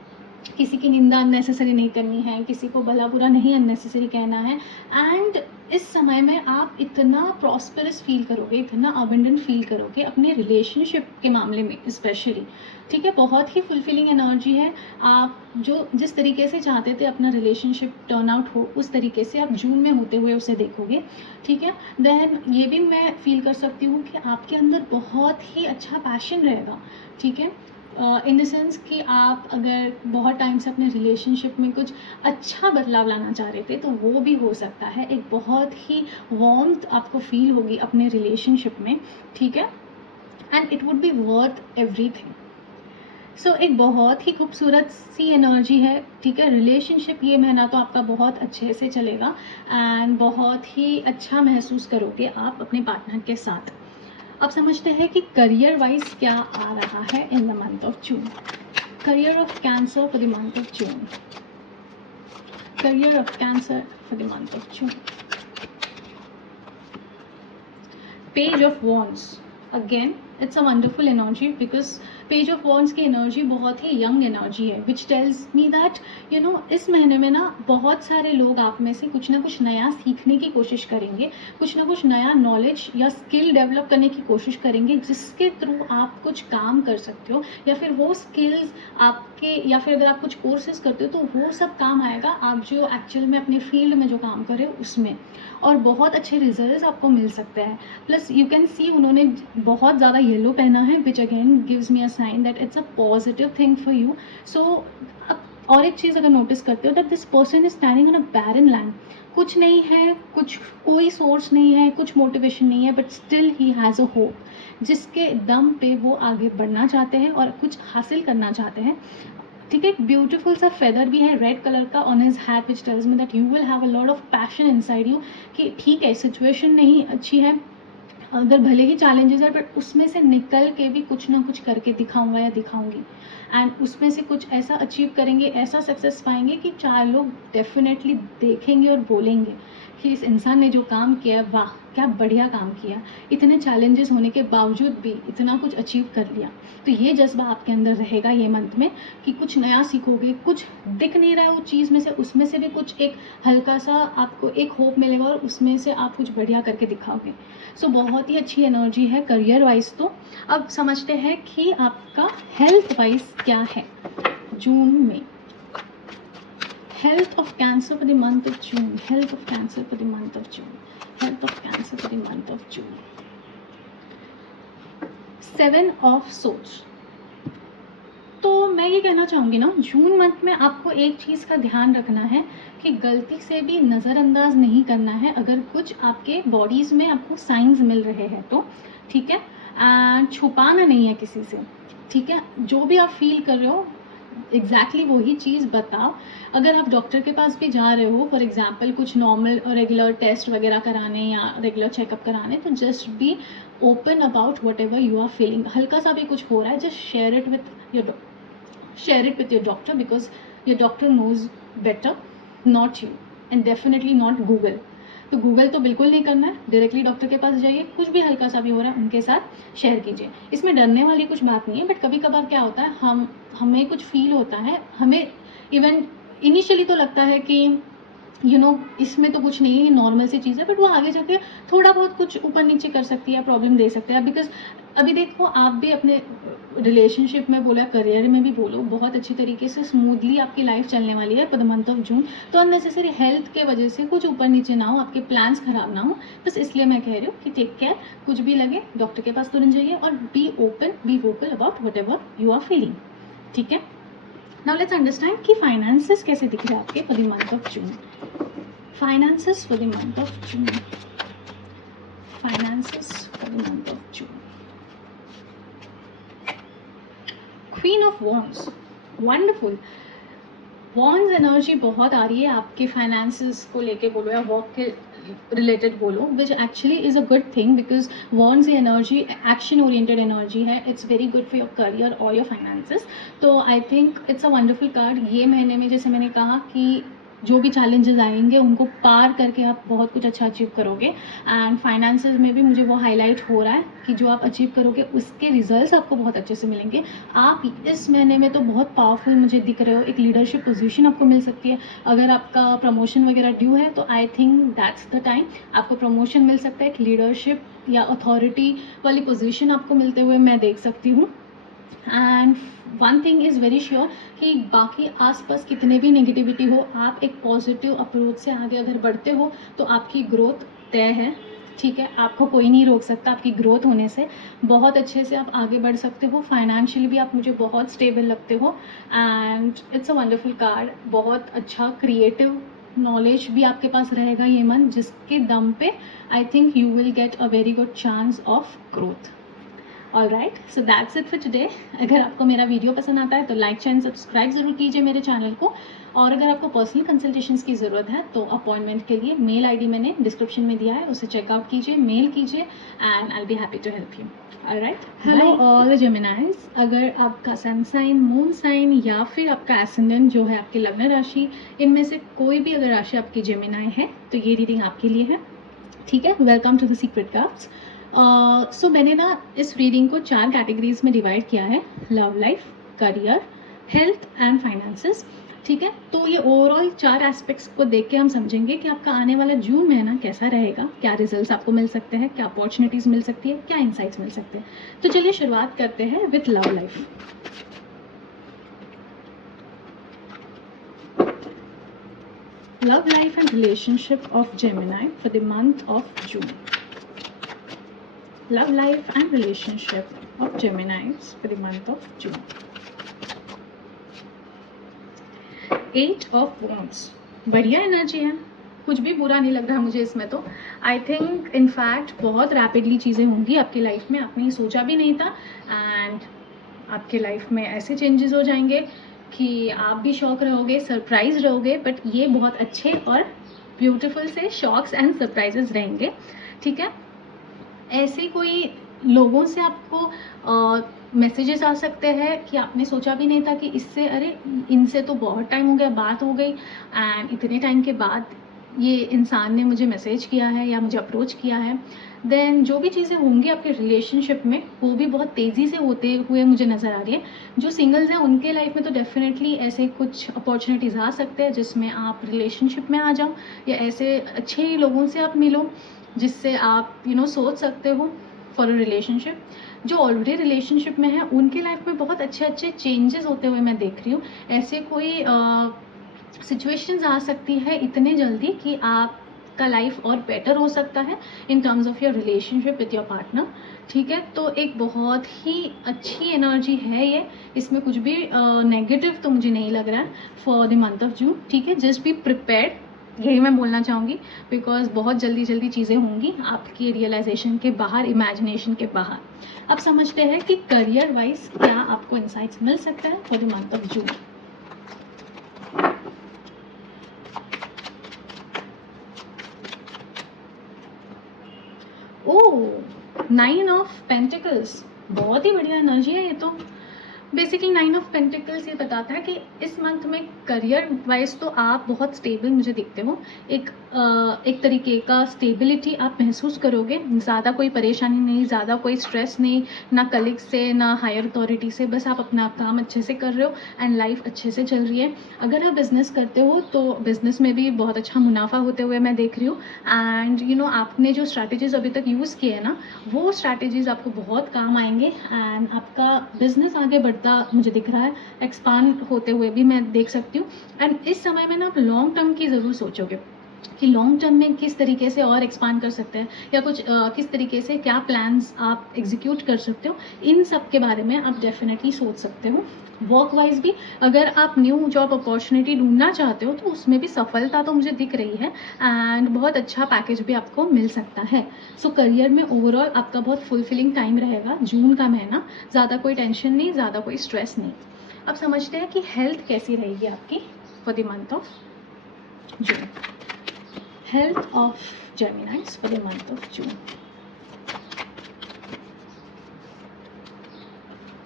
किसी की निंदा अननेसेसरी नहीं करनी है, किसी को भला बुरा नहीं अननेसेसरी कहना है। एंड इस समय में आप इतना प्रॉस्परस फील करोगे, इतना अबंडेंट फील करोगे अपने रिलेशनशिप के मामले में स्पेशली, ठीक है। बहुत ही फुलफिलिंग एनर्जी है। आप जो जिस तरीके से चाहते थे अपना रिलेशनशिप टर्न आउट हो, उस तरीके से आप जून में होते हुए उसे देखोगे, ठीक है। देन ये भी मैं फील कर सकती हूँ कि आपके अंदर बहुत ही अच्छा पैशन रहेगा, ठीक है। इन द सेंस कि आप अगर बहुत टाइम से अपने रिलेशनशिप में कुछ अच्छा बदलाव लाना चाह रहे थे तो वो भी हो सकता है। एक बहुत ही वार्मथ आपको फील होगी अपने रिलेशनशिप में, ठीक है। And it would be worth everything. So एक बहुत ही खूबसूरत सी एनर्जी है, ठीक है। रिलेशनशिप ये महीना तो आपका बहुत अच्छे से चलेगा एंड बहुत ही अच्छा महसूस करोगे आप अपने पार्टनर के साथ। अब समझते हैं कि करियर वाइज क्या आ रहा है in the month of June. Career of cancer for the month of June. Career of cancer for the month of June. Page of wands, again it's a wonderful energy because page of wands की एनर्जी बहुत ही यंग एनर्जी है, विच टेल्स मी दैट इस महीने में ना बहुत सारे लोग आप में से कुछ ना कुछ नया सीखने की कोशिश करेंगे, कुछ ना कुछ नया नॉलेज या स्किल डेवलप करने की कोशिश करेंगे, जिसके थ्रू आप कुछ काम कर सकते हो, या फिर वो स्किल्स आपके, या फिर अगर आप कुछ कोर्सेज करते हो तो वो सब काम आएगा आप जो एक्चुअल में अपने फील्ड में जो काम कर रहे हो उसमें, और बहुत अच्छे रिजल्ट्स आपको मिल सकते हैं। प्लस यू कैन सी उन्होंने बहुत ज़्यादा येलो पहना है, which again gives me a sign that it's a positive thing for you. So अब और एक चीज़ अगर नोटिस करते हो that this person is standing on a barren land. कुछ नहीं है, कुछ कोई सोर्स नहीं है, कुछ मोटिवेशन नहीं है, but still he has a hope, जिसके दम पे वो आगे बढ़ना चाहते हैं और कुछ हासिल करना चाहते हैं, ठीक है। एक ब्यूटीफुल सा फेदर भी है रेड कलर का on his hat, which tells me that you will have a lot of passion inside you कि ठीक है सिचुएशन नहीं अच्छी है, अगर भले ही चैलेंजेस है बट उसमें से निकल के भी कुछ ना कुछ करके दिखाऊंगा या दिखाऊंगी, एंड उसमें से कुछ ऐसा अचीव करेंगे, ऐसा सक्सेस पाएंगे कि 4 लोग डेफिनेटली देखेंगे और बोलेंगे कि इस इंसान ने जो काम किया, वाह क्या बढ़िया काम किया, इतने चैलेंजेस होने के बावजूद भी इतना कुछ अचीव कर लिया। तो ये जज्बा आपके अंदर रहेगा ये मंथ में कि कुछ नया सीखोगे, कुछ दिख नहीं रहा है वो चीज़ में से, उसमें से भी कुछ एक हल्का सा आपको एक होप मिलेगा और उसमें से आप कुछ बढ़िया करके दिखाओगे। सो बहुत ही अच्छी एनर्जी है करियर वाइज। तो अब समझते हैं कि आपका हेल्थ वाइज क्या है जून में। Health of Cancer for the month of June. Health of Cancer for the month of June. Health of Cancer for the month of June. 7 of Swords. तो मैं ये कहना चाहूँगी ना, जून मंथ में आपको एक चीज़ का ध्यान रखना है कि गलती से भी नज़रअंदाज नहीं करना है अगर कुछ आपके बॉडीज़ में आपको साइंस मिल रहे हैं तो, ठीक है। एंड छुपाना नहीं है किसी से, ठीक है। जो भी आप फील कर रहे हो एग्जैक्टली वही चीज़ बताओ। अगर आप डॉक्टर के पास भी जा रहे हो फॉर एग्जांपल कुछ नॉर्मल और रेगुलर टेस्ट वगैरह कराने या रेगुलर चेकअप कराने, तो just be open about whatever you are feeling. हल्का सा भी कुछ हो रहा है, just share it with your doctor because your doctor knows better, not you, and definitely not Google. तो गूगल तो बिल्कुल नहीं करना है, डायरेक्टली डॉक्टर के पास जाइए। कुछ भी हल्का सा भी हो रहा है उनके साथ शेयर कीजिए। इसमें डरने वाली कुछ बात नहीं है, बट कभी कभार क्या होता है, हमें कुछ फील होता है, हमें इवन इनिशियली तो लगता है कि इसमें तो कुछ नहीं है, ये नॉर्मल सी चीज़ है, बट वो आगे जाके थोड़ा बहुत कुछ ऊपर नीचे कर सकती है, प्रॉब्लम दे सकते हैं। बिकॉज अभी देखो आप भी अपने रिलेशनशिप में बोला, करियर में भी बोलो, बहुत अच्छी तरीके से स्मूथली आपकी लाइफ चलने वाली है फॉर द मंथ ऑफ जून। तो अननेसेसरी हेल्थ के वजह से कुछ ऊपर नीचे ना हो, आपके प्लान्स खराब ना हो, बस इसलिए मैं कह रही हूँ कि टेक केयर। कुछ भी लगे डॉक्टर के पास तुरंत जाइए और be open, be vocal about whatever you are feeling, ठीक है। नाउ लेट्स अंडरस्टैंड कि फाइनेंसेस कैसे दिख रहे हैं आपके for the month of June. Finances for the month of June. Finances for the month of June. Queen of Wands. Wonderful. Wands energy बहुत आ रही है आपके फाइनेंसेस को लेके बोलो या वर्क के रिलेटेड बोलो, which actually is a good thing because wands की एनर्जी एक्शन ओरिएंटेड एनर्जी है। It's very good for your career और योर फाइनेंसेस। तो I think it's a wonderful card. ये महीने में जैसे मैंने कहा कि जो भी चैलेंजेस आएंगे उनको पार करके आप बहुत कुछ अच्छा अचीव करोगे। एंड फाइनेंसेस में भी मुझे वो हाईलाइट हो रहा है कि जो आप अचीव करोगे उसके रिजल्ट्स आपको बहुत अच्छे से मिलेंगे। आप इस महीने में तो बहुत पावरफुल मुझे दिख रहे हो, एक लीडरशिप पोजीशन आपको मिल सकती है। अगर आपका प्रमोशन वगैरह ड्यू है तो I think that's the time आपको प्रमोशन मिल सकता है। एक लीडरशिप या अथॉरिटी वाली पोजीशन आपको मिलते हुए मैं देख सकती हूँ। And one thing is very sure कि बाकी आसपास कितने भी नेगेटिविटी हो, आप एक पॉजिटिव अप्रोच से आगे अगर बढ़ते हो तो आपकी ग्रोथ तय है, ठीक है। आपको कोई नहीं रोक सकता आपकी ग्रोथ होने से। बहुत अच्छे से आप आगे बढ़ सकते हो। फाइनेंशियली भी आप मुझे बहुत स्टेबल लगते हो and it's a wonderful card. बहुत अच्छा क्रिएटिव नॉलेज भी आपके पास रहेगा ये मन, जिसके दम पे आई think you will get a very good chance of growth. All right, so that's it for today. अगर आपको मेरा वीडियो पसंद आता है तो लाइक एंड सब्सक्राइब ज़रूर कीजिए मेरे चैनल को। और अगर आपको पर्सनल कंसल्टेशंस की ज़रूरत है तो अपॉइंटमेंट के लिए मेल आईडी मैंने डिस्क्रिप्शन में दिया है, उसे चेकआउट कीजिए, मेल कीजिए and I be happy to help you. All right, hello all Geminis. अगर आपका सन साइन, मून साइन या फिर आपका एसेंडेंट जो है आपकी लग्न राशि, इनमें से कोई भी अगर राशि आपकी जेमिनाई है तो ये रीडिंग आपके लिए है, ठीक है। Welcome to the secret cards. So मैंने ना इस रीडिंग को 4 कैटेगरीज में डिवाइड किया है, love life, career, health and finances, ठीक है। तो ये ओवरऑल 4 एस्पेक्ट्स को देख के हम समझेंगे कि आपका आने वाला जून महीना कैसा रहेगा, क्या रिजल्ट्स आपको मिल सकते हैं, क्या अपॉर्चुनिटीज़ मिल सकती है, क्या इंसाइट्स मिल सकते हैं। तो चलिए शुरुआत करते हैं with love life. Love life and relationship of Gemini for the month of June. Love life and relationship of Geminis for the month of June. 8 of Wands, बढ़िया एनर्जी है, कुछ भी बुरा नहीं लग रहा मुझे इसमें। तो आई थिंक इनफैक्ट बहुत रैपिडली चीज़ें होंगी आपकी लाइफ में, आपने सोचा भी नहीं था एंड आपके लाइफ में ऐसे चेंजेस हो जाएंगे कि आप भी शॉक रहोगे, सरप्राइज रहोगे, बट ये बहुत अच्छे और ब्यूटीफुल से शॉक्स एंड सरप्राइजेस रहेंगे, ठीक है। ऐसे कोई लोगों से आपको मैसेजेस आ सकते हैं कि आपने सोचा भी नहीं था कि इससे, अरे इनसे तो बहुत टाइम हो गया, बात हो गई एंड इतने टाइम के बाद ये इंसान ने मुझे मैसेज किया है या मुझे अप्रोच किया है। देन जो भी चीज़ें होंगी आपके रिलेशनशिप में वो भी बहुत तेज़ी से होते हुए मुझे नज़र आ रही है। जो सिंगल्स हैं उनके लाइफ में तो डेफिनेटली ऐसे कुछ अपॉर्चुनिटीज़ आ सकते हैं जिसमें आप रिलेशनशिप में आ जाओ, या ऐसे अच्छे लोगों से आप मिलो जिससे आप सोच सकते हो फॉर अ रिलेशनशिप। जो ऑलरेडी रिलेशनशिप में है उनके लाइफ में बहुत अच्छे अच्छे चेंजेस होते हुए मैं देख रही हूँ। ऐसे कोई सिचुएशंस आ सकती है इतने जल्दी कि आपका लाइफ और बेटर हो सकता है इन terms of your relationship with your partner. ठीक है, तो एक बहुत ही अच्छी एनर्जी है ये, इसमें कुछ भी नेगेटिव तो मुझे नहीं लग रहा है फॉर द मंथ ऑफ जून। ठीक है, जस्ट बी प्रिपेयर्ड, यही मैं बोलना चाहूँगी, बिकॉज बहुत जल्दी जल्दी चीज़ें होंगी आपकी रियलाइजेशन के बाहर, इमेजिनेशन के बाहर। अब समझते हैं कि करियर वाइज क्या आपको इंसाइट्स मिल सकता है for the month of June. Oh, 9 of pentacles, बहुत ही बढ़िया एनर्जी है ये तो। बेसिकली 9 ऑफ पेंटिकल्स ये बताता है कि इस मंथ में करियर वाइज तो आप बहुत स्टेबल मुझे दिखते हो। एक तरीके का स्टेबिलिटी आप महसूस करोगे, ज़्यादा कोई परेशानी नहीं, ज़्यादा कोई स्ट्रेस नहीं, ना कलीग से ना हायर अथॉरिटी से, बस आप अपना काम अच्छे से कर रहे हो एंड लाइफ अच्छे से चल रही है। अगर आप बिज़नेस करते हो तो बिज़नेस में भी बहुत अच्छा मुनाफा होते हुए मैं देख रही हूँ। एंड आपने जो स्ट्रैटेजीज़ अभी तक यूज़ किए हैं ना, वो स्ट्रैटेजीज़ आपको बहुत काम आएंगे एंड आपका बिज़नेस आगे बढ़ता मुझे दिख रहा है, एक्सपांड होते हुए भी मैं देख सकती हूँ। एंड इस समय में ना आप लॉन्ग टर्म की ज़रूर सोचोगे कि लॉन्ग टर्म में किस तरीके से और एक्सपांड कर सकते हैं, या कुछ किस तरीके से क्या प्लान्स आप एग्जीक्यूट कर सकते हो, इन सब के बारे में आप डेफिनेटली सोच सकते हो। वर्क वाइज भी अगर आप न्यू जॉब अपॉर्चुनिटी ढूंढना चाहते हो तो उसमें भी सफलता तो मुझे दिख रही है एंड बहुत अच्छा पैकेज भी आपको मिल सकता है। सो करियर में ओवरऑल आपका बहुत फुलफिलिंग टाइम रहेगा जून का महीना, ज़्यादा कोई टेंशन नहीं, ज़्यादा कोई स्ट्रेस नहीं। अब समझते हैं कि हेल्थ कैसी रहेगी आपकी for the month of June. Health of Geminis for the month of June.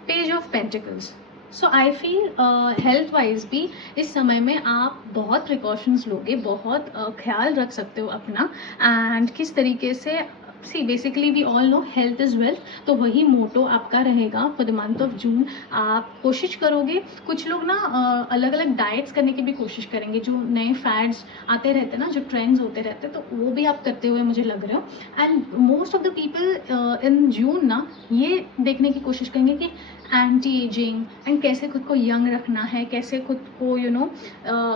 Page of Pentacles. So I feel health wise भी इस समय में आप बहुत प्रिकॉशंस लोगे, बहुत ख्याल रख सकते हो अपना। एंड किस तरीके से, see basically we all know health is wealth, तो वही मोटो आपका रहेगा for the month of June. आप कोशिश करोगे, कुछ लोग ना अलग अलग डाइट्स करने की भी कोशिश करेंगे, जो नए फैड्स आते रहते हैं ना, जो ट्रेंड्स होते रहते हैं, तो वो भी आप करते हुए मुझे लग रहे हो। And most of the people in June ना ये देखने की कोशिश करेंगे कि एंटी एजिंग एंड कैसे खुद को यंग रखना है, कैसे खुद को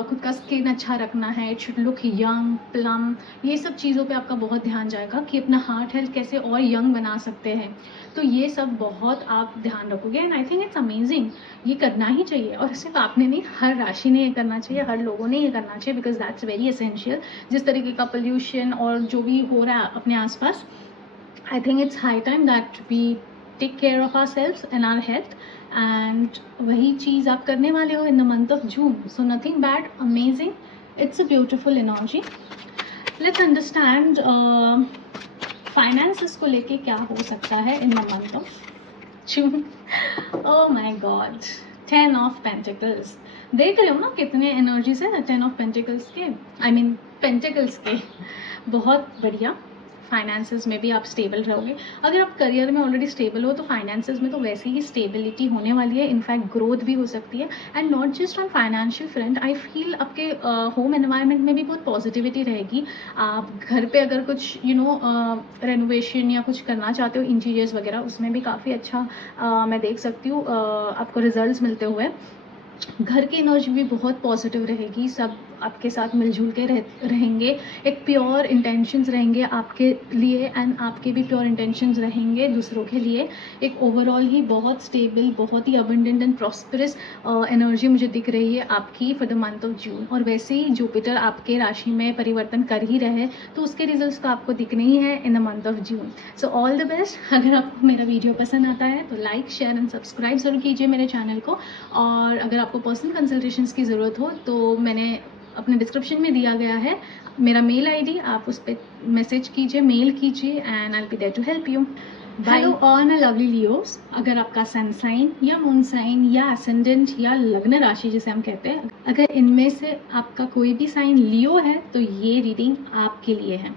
खुद का स्किन अच्छा रखना है, it should look young plum, ये सब चीज़ों पे आपका बहुत ध्यान जाएगा कि अपना हार्ट हेल्थ कैसे और यंग बना सकते हैं। तो ये सब बहुत आप ध्यान रखोगे and I think it's amazing, ये करना ही चाहिए। और सिर्फ आपने नहीं, हर राशि ने ये करना चाहिए, हर लोगों ने ये करना चाहिए, बिकॉज दैट्स वेरी एसेंशियल। जिस तरीके का पोल्यूशन और जो भी हो रहा है अपने आसपास, I think it's high time that we take care of ourself and our health. एंड वही चीज़ आप करने वाले हो in the month of June. So nothing bad, amazing, it's a beautiful energy. Let's understand finances को लेके क्या हो सकता है in the month of June. Oh my god, 10 of pentacles, देख रहे हो ना कितने एनर्जीज है 10 ऑफ पेंटिकल्स के, आई मीन पेंटिकल्स के। बहुत बढ़िया, फाइनेंसेस में भी आप स्टेबल रहोगे। अगर आप करियर में ऑलरेडी स्टेबल हो तो फाइनेंसेस में तो वैसे ही स्टेबिलिटी होने वाली है, इनफैक्ट ग्रोथ भी हो सकती है। And not just on financial front, I feel आपके होम एनवायरनमेंट में भी बहुत पॉजिटिविटी रहेगी। आप घर पे अगर कुछ रेनोवेशन या कुछ करना चाहते हो, इंटीरियर्स वगैरह, उसमें भी काफ़ी अच्छा मैं देख सकती हूँ आपको रिजल्ट्स मिलते हुए। घर की एनर्जी भी बहुत पॉजिटिव रहेगी, सब आपके साथ मिलजुल के रहेंगे, एक प्योर इंटेंशंस रहेंगे आपके लिए एंड आपके भी प्योर इंटेंशंस रहेंगे दूसरों के लिए। एक ओवरऑल ही बहुत स्टेबल, बहुत ही अबंडेंट एंड प्रॉस्परस एनर्जी मुझे दिख रही है आपकी फॉर द मंथ ऑफ जून। और वैसे ही जुपिटर आपके राशि में परिवर्तन कर ही रहे, तो उसके रिजल्ट्स तो आपको दिखने ही है in the month of June. So all the best. अगर आपको मेरा वीडियो पसंद आता है तो लाइक, शेयर एंड सब्सक्राइब ज़रूर कीजिए मेरे चैनल को। और अगर आपको पर्सनल कंसल्टेशंस की ज़रूरत हो तो मैंने अपने डिस्क्रिप्शन में दिया गया है मेरा मेल आईडी, आप उस पर मैसेज कीजिए, मेल कीजिए and I will be there to help you. Hello all my lovely Leos. अगर आपका सन साइन या मून साइन या एसेंडेंट या लग्न राशि जिसे हम कहते हैं, अगर इनमें से आपका कोई भी साइन लियो है तो ये रीडिंग आपके लिए है।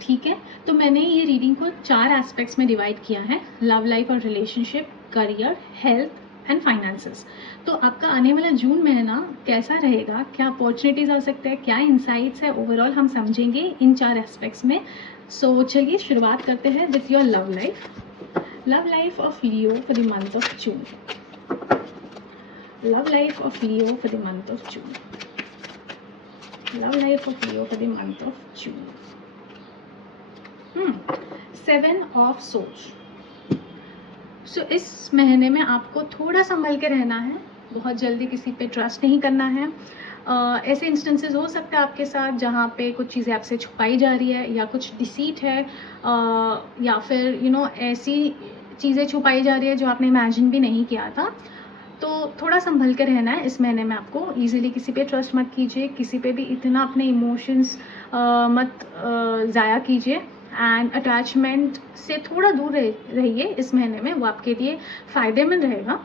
ठीक है, तो मैंने ये रीडिंग को 4 एस्पेक्ट्स में डिवाइड किया है, लव लाइफ और relationship, career, health and finances. तो आपका आने वाला जून महीना कैसा रहेगा, क्या अपॉर्चुनिटीज़ आ सकते हैं, क्या इंसाइट्स है, ओवरऑल हम समझेंगे इन 4 एस्पेक्ट्स में। सो चलिए शुरुआत करते हैं with your love life. Love life of Leo for the month of June. Love life of Leo for the month of June. Love life of Leo for the month of June. 7 of swords. So इस महीने में आपको थोड़ा संभल के रहना है, बहुत जल्दी किसी पे ट्रस्ट नहीं करना है। ऐसे इंस्टेंसेस हो सकते हैं आपके साथ जहाँ पे कुछ चीज़ें आपसे छुपाई जा रही है या कुछ डिसीट है, या फिर ऐसी चीज़ें छुपाई जा रही है जो आपने इमेजिन भी नहीं किया था। तो थोड़ा संभल के रहना है इस महीने में आपको। ईजिली किसी पे ट्रस्ट मत कीजिए, किसी पे भी इतना अपने इमोशंस मत ज़ाया कीजिए एंड अटैचमेंट से थोड़ा दूर रहिए इस महीने में, वो आपके लिए फ़ायदेमंद रहेगा।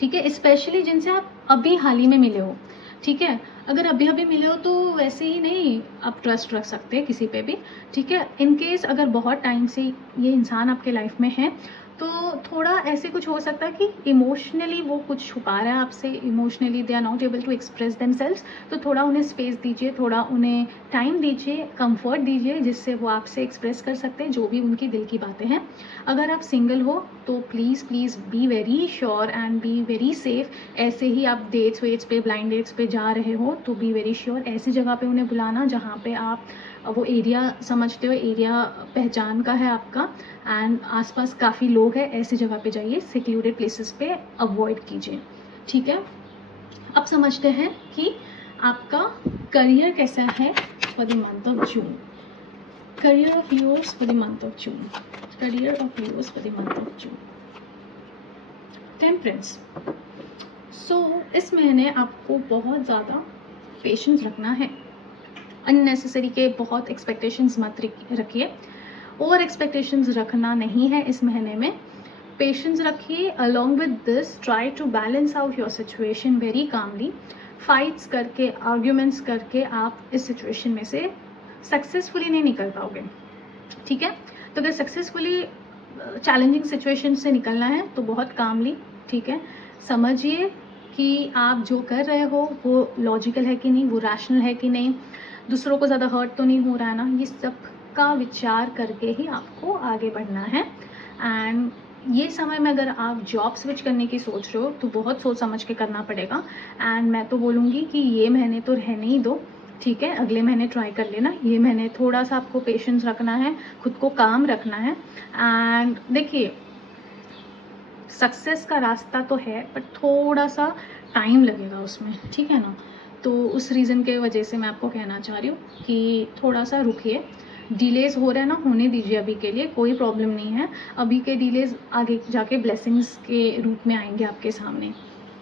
ठीक है, स्पेशली जिनसे आप अभी हाल ही में मिले हो। ठीक है, अगर अभी अभी मिले हो तो वैसे ही नहीं आप ट्रस्ट रख सकते किसी पे भी। ठीक है, इन केस अगर बहुत टाइम से ये इंसान आपके लाइफ में है तो थोड़ा ऐसे कुछ हो सकता है कि इमोशनली वो कुछ छुपा रहा है आपसे, emotionally they are not able to express themselves. तो थोड़ा उन्हें स्पेस दीजिए, थोड़ा उन्हें टाइम दीजिए, कंफर्ट दीजिए, जिससे वो आपसे एक्सप्रेस कर सकते हैं जो भी उनकी दिल की बातें हैं। अगर आप सिंगल हो तो please please be very sure and be very safe. ऐसे ही आप डेट्स वेट्स पे, ब्लाइंड डेट्स पे जा रहे हो तो बी वेरी श्योर ऐसी जगह पे उन्हें बुलाना जहाँ पे आप वो एरिया समझते हो, एरिया पहचान का है आपका एंड आसपास काफ़ी लोग हैं, ऐसी जगह पे जाइए, सिक्योर्ड प्लेसेस पे अवॉइड कीजिए। ठीक है, अब समझते हैं कि आपका करियर कैसा है for the month of June. Career of Leos for the month of June. Career of Leos for the month of June. Temperance. So इस महीने आपको बहुत ज़्यादा पेशेंस रखना है। अननेसेसरी के बहुत एक्सपेक्टेशंस मत रखिए, ओवर एक्सपेक्टेशंस रखना नहीं है इस महीने में। पेशेंस रखिए। Along with this try to balance out your situation very calmly. Fights करके, आर्ग्यूमेंट्स करके आप इस सिचुएशन में से सक्सेसफुली नहीं निकल पाओगे। ठीक है, तो अगर सक्सेसफुली चैलेंजिंग सिचुएशन से निकलना है तो बहुत कामली, ठीक है, समझिए कि आप जो कर रहे हो वो लॉजिकल है कि नहीं, वो रैशनल है कि नहीं, दूसरों को ज़्यादा हर्ट तो नहीं हो रहा है ना। ये सब का विचार करके ही आपको आगे बढ़ना है। एंड ये समय में अगर आप जॉब स्विच करने की सोच रहे हो तो बहुत सोच समझ के करना पड़ेगा। एंड मैं तो बोलूँगी कि ये महीने तो रहने ही दो। ठीक है, अगले महीने ट्राई कर लेना। ये महीने थोड़ा सा आपको पेशेंस रखना है, खुद को काम रखना है। एंड देखिए, सक्सेस का रास्ता तो है पर थोड़ा सा टाइम लगेगा उसमें। ठीक है ना, तो उस रीज़न के वजह से मैं आपको कहना चाह रही हूँ कि थोड़ा सा रुकिए। डिलेज़ हो रहा है ना, होने दीजिए, अभी के लिए कोई प्रॉब्लम नहीं है। अभी के डिलेज़ आगे जाके ब्लेसिंग्स के रूप में आएंगे आपके सामने।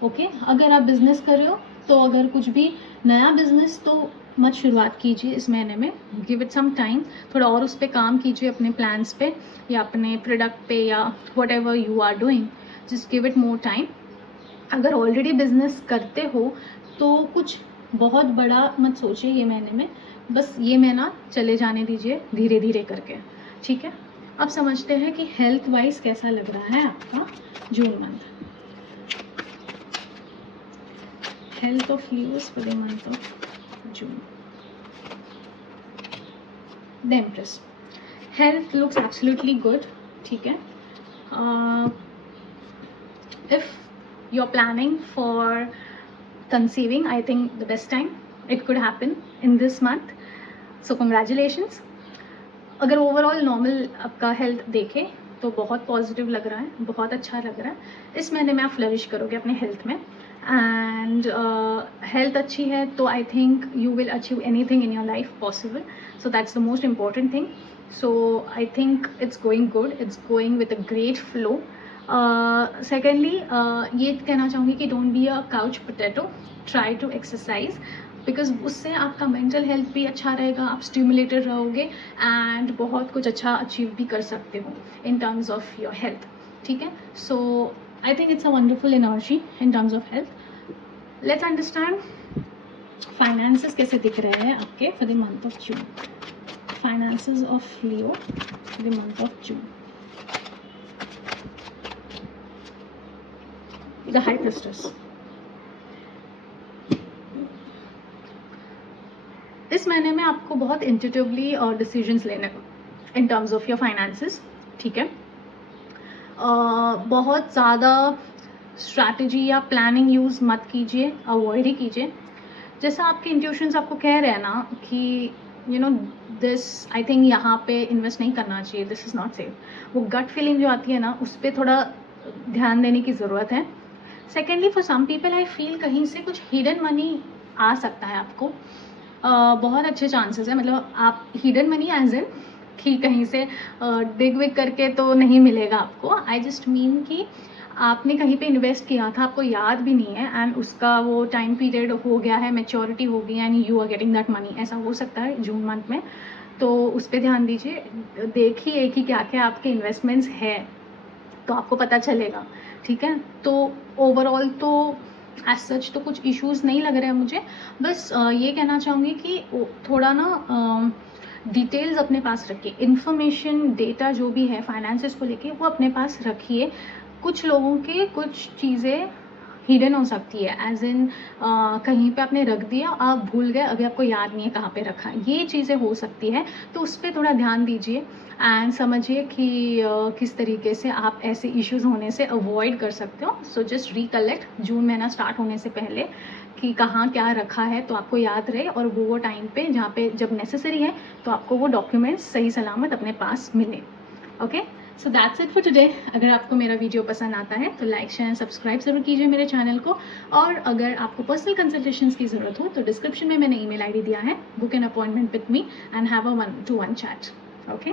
ओके, अगर आप बिज़नेस कर रहे हो तो अगर कुछ भी नया बिज़नेस तो मत शुरुआत कीजिए इस महीने में, गिव इट सम टाइम। थोड़ा और उस पर काम कीजिए, अपने प्लान्स पे या अपने प्रोडक्ट पे या whatever you are doing, just give it more time. अगर ऑलरेडी बिज़नेस करते हो तो कुछ बहुत बड़ा मत सोचिए ये महीने में, बस ये महीना चले जाने दीजिए धीरे धीरे करके। ठीक है, अब समझते हैं कि हेल्थ वाइज कैसा लग रहा है आपका June month. Health of Leos for the month of June. The Empress. Health looks absolutely good. ठीक है, if you are planning for conceiving, I think the best time it could happen in this month, so congratulations. अगर ओवरऑल नॉर्मल आपका हेल्थ देखें तो बहुत पॉजिटिव लग रहा है, बहुत अच्छा लग रहा है। इस महीने में आप फ्लरिश करोगे अपने हेल्थ में एंड हेल्थ अच्छी है तो I think you will achieve anything in your life possible, so that's the most important thing. So I think it's going good, it's going with a great flow. Secondly ये कहना चाहूँगी कि don't be a couch potato, try to exercise. Because उससे आपका मेंटल हेल्थ भी अच्छा रहेगा, आप स्टिमुलेटेड रहोगे एंड बहुत कुछ अच्छा अचीव भी कर सकते हो in terms of your health, ठीक है। So I think it's a wonderful energy in terms of health. Let's understand finances कैसे दिख रहे हैं आपके for the month of June. Finances of Leo for the month of June. The high priestess. इस महीने में आपको बहुत इंट्यूटिवली और डिसीजंस लेने को इन टर्म्स ऑफ योर फाइनेंसेस, ठीक है। बहुत ज़्यादा स्ट्रैटेजी या प्लानिंग यूज़ मत कीजिए, अवॉइड ही कीजिए। जैसा आपके इंट्यूशंस आपको कह रहे हैं ना कि you know this I think यहाँ पे इन्वेस्ट नहीं करना चाहिए, दिस इज़ नॉट सेफ, वो गट फीलिंग जो आती है ना उस पर थोड़ा ध्यान देने की ज़रूरत है। Secondly for some people I feel कहीं से कुछ हिडन मनी आ सकता है आपको। बहुत अच्छे चांसेस है, मतलब आप हिडन मनी एज इन कि कहीं से डिग विग करके तो नहीं मिलेगा आपको। आई जस्ट मीन कि आपने कहीं पे इन्वेस्ट किया था, आपको याद भी नहीं है एंड उसका वो टाइम पीरियड हो गया है, मैच्योरिटी हो गई and you are getting that money. ऐसा हो सकता है जून मंथ में, तो उस पर ध्यान दीजिए। देखिए कि क्या क्या आपके इन्वेस्टमेंट्स है तो आपको पता चलेगा, ठीक है। तो ओवरऑल तो एज सच तो कुछ इश्यूज नहीं लग रहे हैं मुझे। बस ये कहना चाहूँगी कि थोड़ा ना डिटेल्स अपने पास रखिए, इन्फॉर्मेशन डेटा जो भी है फाइनेंसेस को लेके वो अपने पास रखिए। कुछ लोगों के कुछ चीज़ें हिडन हो सकती है, एज इन कहीं पे आपने रख दिया, आप भूल गए, अभी आपको याद नहीं है कहाँ पे रखा है, ये चीज़ें हो सकती है। तो उस पर थोड़ा ध्यान दीजिए एंड समझिए कि किस तरीके से आप ऐसे इश्यूज होने से अवॉइड कर सकते हो। सो जस्ट रिकलेक्ट जून महीना स्टार्ट होने से पहले कि कहाँ क्या रखा है तो आपको याद रहे, और वो टाइम पे जहाँ पे जब नेसेसरी है तो आपको वो डॉक्यूमेंट्स सही सलामत अपने पास मिले। Okay, so that's it for today. अगर आपको मेरा वीडियो पसंद आता है तो लाइक शेयर सब्सक्राइब जरूर कीजिए मेरे चैनल को, और अगर आपको पर्सनल कंसल्टेशंस की ज़रूरत हो तो डिस्क्रिप्शन में मैंने ईमेल आईडी दिया है, book an appointment with me and have a 1-to-1 chat. Okay,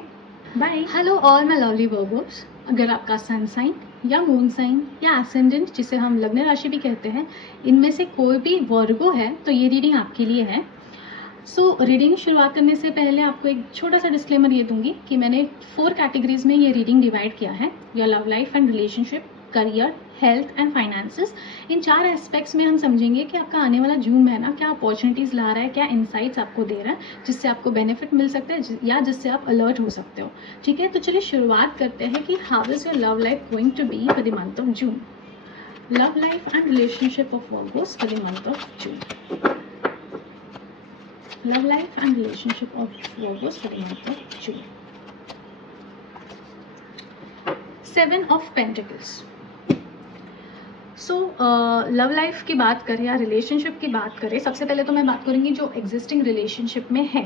bye. Hello all my lovely Virgos. अगर आपका सन साइन या मून साइन या एसेंडेंट जिसे हम लग्न राशि भी कहते हैं, इनमें से कोई भी वर्गो है तो ये रीडिंग आपके लिए है। सो रीडिंग शुरुआत करने से पहले आपको एक छोटा सा डिस्क्लेमर ये दूंगी कि मैंने 4 कैटेगरीज में ये रीडिंग डिवाइड किया है। Your love life and relationship, career, health and finances. In 4 aspects में हम समझेंगे कि आपका आने वाला जून महीना क्या अपॉर्चुनिटीज़ ला रहा है, क्या इंसाइट्स आपको दे रहा है जिससे आपको बेनिफिट मिल सकता है या जिससे आप अलर्ट हो सकते हो, ठीक है। तो चलिए शुरुआत करते हैं कि how is your love life going to be for the month of June. Love life and relationship of Virgos for the month of June. Love life and relationship of Virgos for the month of June. 7 of Pentacles. So love life की बात करें या रिलेशनशिप की बात करें, सबसे पहले तो मैं बात करूँगी जो एग्जिस्टिंग रिलेशनशिप में है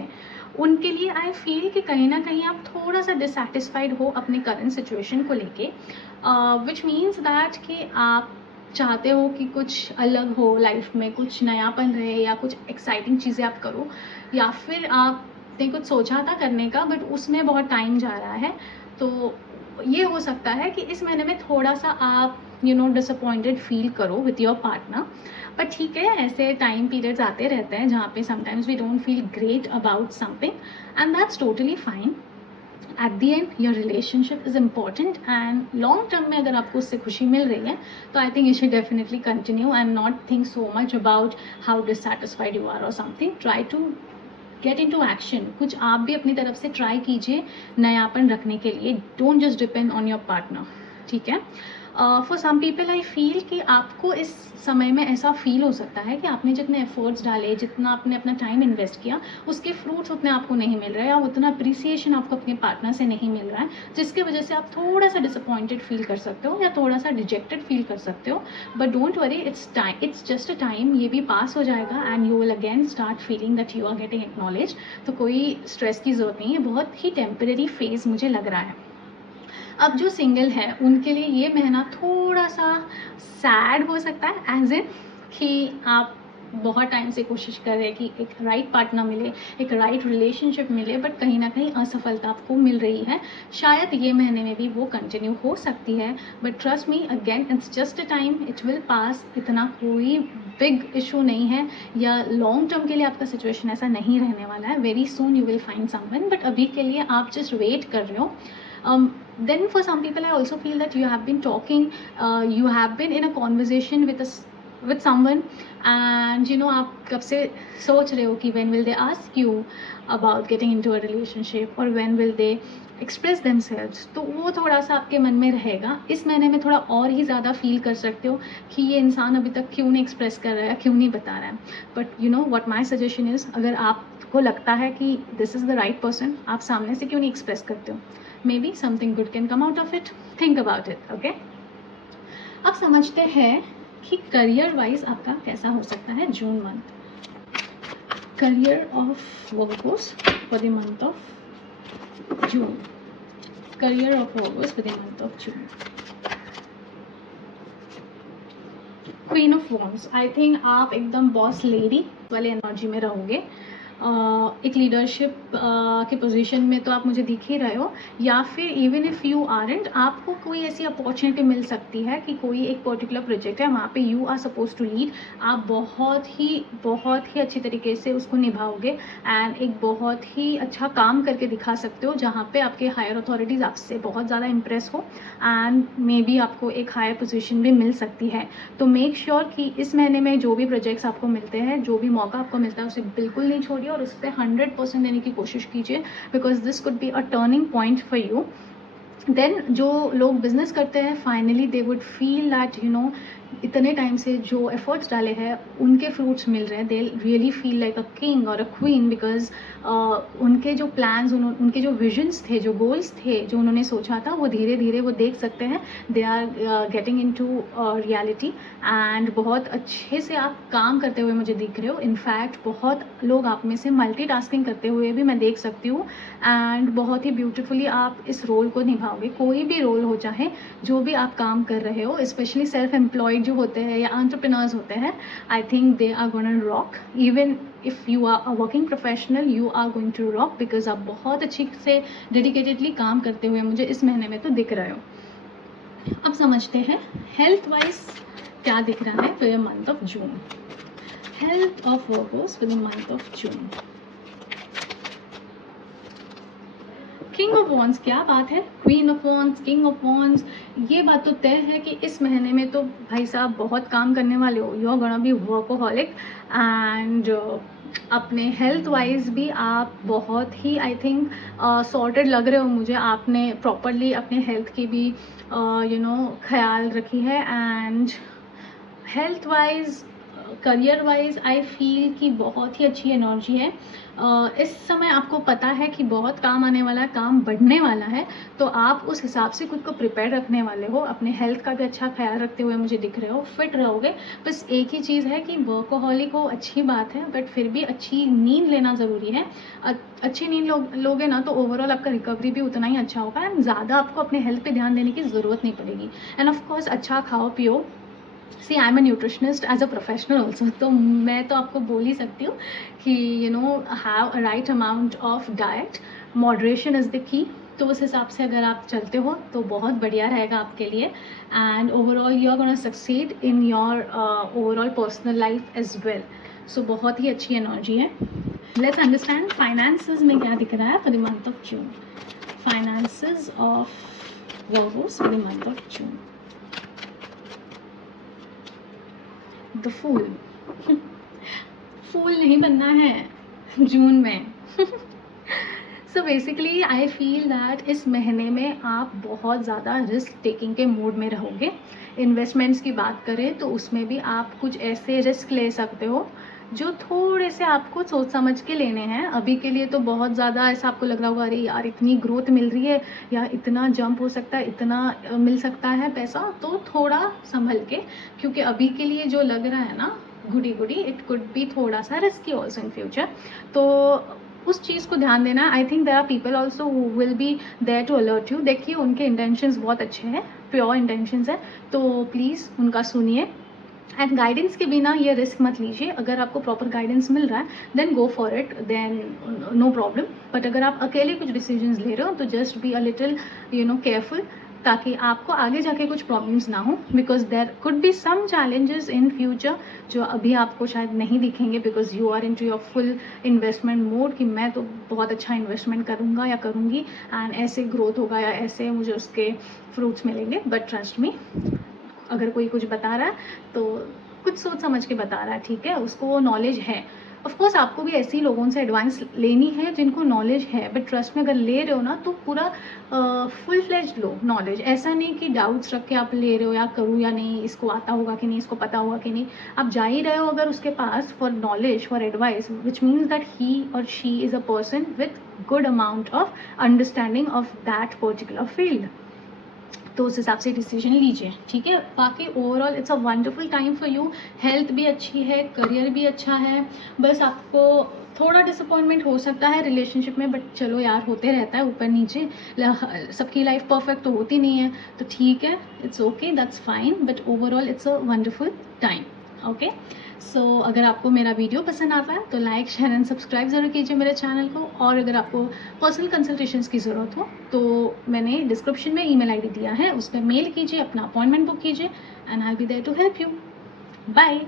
उनके लिए आई फील कि कहीं ना कहीं आप थोड़ा सा डिससेटिस्फाइड हो अपने करंट सिचुएशन को लेके, विच मीन्स दैट कि आप चाहते हो कि कुछ अलग हो लाइफ में, कुछ नयापन रहे या कुछ एक्साइटिंग चीज़ें आप करो, या फिर आपने कुछ सोचा था करने का बट उसमें बहुत टाइम जा रहा है। तो ये हो सकता है कि इस महीने में थोड़ा सा आप डिसअपॉइंटेड फील करो विथ योर पार्टनर। बट ठीक है, ऐसे टाइम पीरियड्स आते रहते हैं जहाँ पे sometimes we don't feel great about something and that's totally fine. At the end your relationship is important and long term में अगर आपको उससे खुशी मिल रही है तो I think you should definitely continue and not think so much about how dissatisfied you are or something. Try to get into action, कुछ आप भी अपनी तरफ से ट्राई कीजिए नयापन रखने के लिए। Don't just depend on your partner, ठीक है। For some people I feel कि आपको इस समय में ऐसा फील हो सकता है कि आपने जितने एफर्ट्स डाले, जितना आपने अपना टाइम इन्वेस्ट किया, उसके फ्रूट्स उतने आपको नहीं मिल रहे हैं, या उतना अप्रिसिएशन आपको अपने पार्टनर से नहीं मिल रहा है, जिसकी वजह से आप थोड़ा सा डिसअपॉइंटेड फील कर सकते हो या थोड़ा सा डिजेक्टेड फील कर सकते हो। But don't worry, it's just a time, ये भी पास हो जाएगा and you will again start feeling that you are getting acknowledge. तो कोई स्ट्रेस की जरूरत नहीं है, बहुत ही टेम्परेरी फेज मुझे लग रहा है। अब जो सिंगल है उनके लिए ये महीना थोड़ा सा सैड हो सकता है, एज इन कि आप बहुत टाइम से कोशिश कर रहे हैं कि एक राइट पार्टनर मिले, एक राइट रिलेशनशिप मिले, बट कहीं ना कहीं असफलता आपको मिल रही है। शायद ये महीने में भी वो कंटिन्यू हो सकती है, but trust me again, it's just a time, it will pass. इतना कोई बिग इशू नहीं है, या लॉन्ग टर्म के लिए आपका सिचुएशन ऐसा नहीं रहने वाला है। Very soon you will find someone, but अभी के लिए आप जस्ट वेट कर रहे हो। Then for some people I also feel that you have been talking, you have been in a conversation with someone, and आप कब से सोच रहे हो कि when will they ask you about getting into a relationship, or when will they express themselves। तो वो थोड़ा सा आपके मन में रहेगा। इस महीने में थोड़ा और ही ज़्यादा फील कर सकते हो कि ये इंसान अभी तक क्यों नहीं एक्सप्रेस कर रहा है, क्यों नहीं बता रहा है। But you know what my suggestion is, अगर आपको लगता है कि this is the right person, आप सामने से क्यों नहीं एक्सप्रेस करते हो। May be something good can come out of it, think about it. Okay, अब समझते हैं कि करियर वाइज आपका कैसा हो सकता है June month. Career of workers for the month of June. Career of workers for the month of June. Queen of wands, I think आप एकदम बॉस लेडी वाले एनर्जी में रहोगे। एक लीडरशिप के पोजीशन में तो आप मुझे दिख ही रहे हो, या फिर इवन इफ़ यू आरंट, आपको कोई ऐसी अपॉर्चुनिटी मिल सकती है कि कोई एक पर्टिकुलर प्रोजेक्ट है, वहाँ पे you are suppose to lead. आप बहुत ही अच्छी तरीके से उसको निभाओगे, एंड एक बहुत ही अच्छा काम करके दिखा सकते हो, जहाँ पे आपके हायर अथॉरिटीज़ आपसे बहुत ज़्यादा इम्प्रेस हो, एंड मे बी आपको एक हायर पोजीशन भी मिल सकती है। तो मेक श्योर कि इस महीने में जो भी प्रोजेक्ट्स आपको मिलते हैं, जो भी मौका आपको मिलता है, उसे बिल्कुल नहीं छोड़िए और उस पर 100% देने की कोशिश कीजिए, because this could be a turning point for you. Then जो लोग बिजनेस करते हैं, finally they would feel that इतने टाइम से जो एफर्ट्स डाले हैं उनके फ्रूट्स मिल रहे हैं। They really feel like a king और अ क्वीन, बिकॉज उनके जो प्लान्स, उनके जो विजन्स थे, जो गोल्स थे, जो उन्होंने सोचा था, वो धीरे धीरे वो देख सकते हैं। They are getting into reality, and बहुत अच्छे से आप काम करते हुए मुझे दिख रहे हो। इनफैक्ट बहुत लोग आप में से मल्टीटास्किंग करते हुए भी मैं देख सकती हूँ, एंड बहुत ही ब्यूटीफुली आप इस रोल को निभाओगे। कोई भी रोल हो, चाहे जो भी आप काम कर रहे हो, स्पेशली सेल्फ एम्प्लॉयड जो होते हैं या एंटरप्रेन्योर्स होते हैं, I think they are gonna rock. Even if you are a working professional, you are going to rock, because आप बहुत अच्छी से डेडिकेटेडली काम करते हुए मुझे इस महीने में तो दिख रहे हो। अब समझते हैं हेल्थ वाइज क्या दिख रहा है for the month of June. Health of workers for the month of June. King of wands, क्या बात है, queen of wands, king of wands. ये बात तो तय है कि इस महीने में तो भाई साहब बहुत काम करने वाले हो। You are gonna be workaholic, and अपने हेल्थ वाइज भी आप बहुत ही आई थिंक सॉर्टेड लग रहे हो मुझे। आपने प्रॉपरली अपने हेल्थ की भी ख्याल रखी है, and health wise, career wise I feel कि बहुत ही अच्छी एनर्जी है। इस समय आपको पता है कि बहुत काम आने वाला है, काम बढ़ने वाला है, तो आप उस हिसाब से खुद को प्रिपेयर रखने वाले हो। अपने हेल्थ का भी अच्छा ख्याल रखते हुए मुझे दिख रहे हो, फिट रहोगे। बस एक ही चीज़ है कि वर्कोहॉलिक हो, अच्छी बात है, बट फिर भी अच्छी नींद लेना ज़रूरी है। अच्छी नींद लोगे ना तो ओवरऑल आपका रिकवरी भी उतना ही अच्छा होगा, एंड ज़्यादा आपको अपने हेल्थ पे ध्यान देने की ज़रूरत नहीं पड़ेगी। एंड ऑफकोर्स अच्छा खाओ पियो। See I am a nutritionist as a professional also, तो मैं तो आपको बोल ही सकती हूँ कि have a right amount of diet, moderation is the key. तो उस हिसाब से अगर आप चलते हो तो बहुत बढ़िया रहेगा आपके लिए, and overall you are gonna succeed in your overall personal life as well. So बहुत ही अच्छी एनर्जी है। लेट्स अंडरस्टैंड फाइनेंसेस में क्या दिख रहा है for the month of June. Finances of workers for the month of June. The fool. Fool नहीं बनना है जून में। So basically I feel that इस महीने में आप बहुत ज़्यादा रिस्क टेकिंग के मूड में रहोगे। इन्वेस्टमेंट्स की बात करें तो उसमें भी आप कुछ ऐसे रिस्क ले सकते हो जो थोड़े से आपको सोच समझ के लेने हैं। अभी के लिए तो बहुत ज़्यादा ऐसा आपको लग रहा होगा, अरे यार इतनी ग्रोथ मिल रही है, या इतना जंप हो सकता है, इतना मिल सकता है पैसा, तो थोड़ा संभल के, क्योंकि अभी के लिए जो लग रहा है ना गुडी गुडी, इट कुड बी थोड़ा सा रिस्की ऑल्सो इन फ्यूचर। तो उस चीज़ को ध्यान देना। I think there are people also who will be there to alert you. देखिए उनके इंटेंशंस बहुत अच्छे हैं, प्योर इंटेंशंस है, तो प्लीज़ उनका सुनिए। एंड गाइडेंस के बिना ये रिस्क मत लीजिए। अगर आपको प्रॉपर गाइडेंस मिल रहा है then go for it, then no problem. But अगर आप अकेले कुछ डिसीजंस ले रहे हो तो just be a little careful, ताकि आपको आगे जाके कुछ प्रॉब्लम्स ना हो, because there could be some challenges in future जो अभी आपको शायद नहीं दिखेंगे, because you are into your full investment mode कि मैं तो बहुत अच्छा इन्वेस्टमेंट करूँगा या करूँगी एंड ऐसे ग्रोथ होगा या ऐसे मुझे उसके फ्रूट्स मिलेंगे। बट ट्रस्ट मी, अगर कोई कुछ बता रहा है तो कुछ सोच समझ के बता रहा है, ठीक है, उसको नॉलेज है। ऑफ कोर्स आपको भी ऐसे ही लोगों से एडवाइस लेनी है जिनको नॉलेज है, बट ट्रस्ट में अगर ले रहे हो ना तो पूरा फुल फ्लेज्ड लो नॉलेज। ऐसा नहीं कि डाउट्स रख के आप ले रहे हो या करूँ या नहीं, इसको आता होगा कि नहीं, इसको पता होगा कि नहीं। आप जा ही रहे हो अगर उसके पास for knowledge, for advice, which means that he और she is a person with good amount of understanding of that particular field. तो उस हिसाब से डिसीजन लीजिए, ठीक है। बाकी overall it's a wonderful time for you. Health भी अच्छी है, करियर भी अच्छा है। बस आपको थोड़ा डिसअपॉइंटमेंट हो सकता है रिलेशनशिप में, बट चलो यार, होते रहता है ऊपर नीचे, सबकी लाइफ परफेक्ट तो होती नहीं है, तो ठीक है, it's okay, that's fine. But overall it's a wonderful time. Okay, so अगर आपको मेरा वीडियो पसंद आता है तो लाइक, शेयर एंड सब्सक्राइब ज़रूर कीजिए मेरे चैनल को। और अगर आपको पर्सनल कंसल्टेशंस की ज़रूरत हो तो मैंने डिस्क्रिप्शन में ईमेल आईडी दिया है, उस पर मेल कीजिए, अपना अपॉइंटमेंट बुक कीजिए and I will be there to help you. Bye.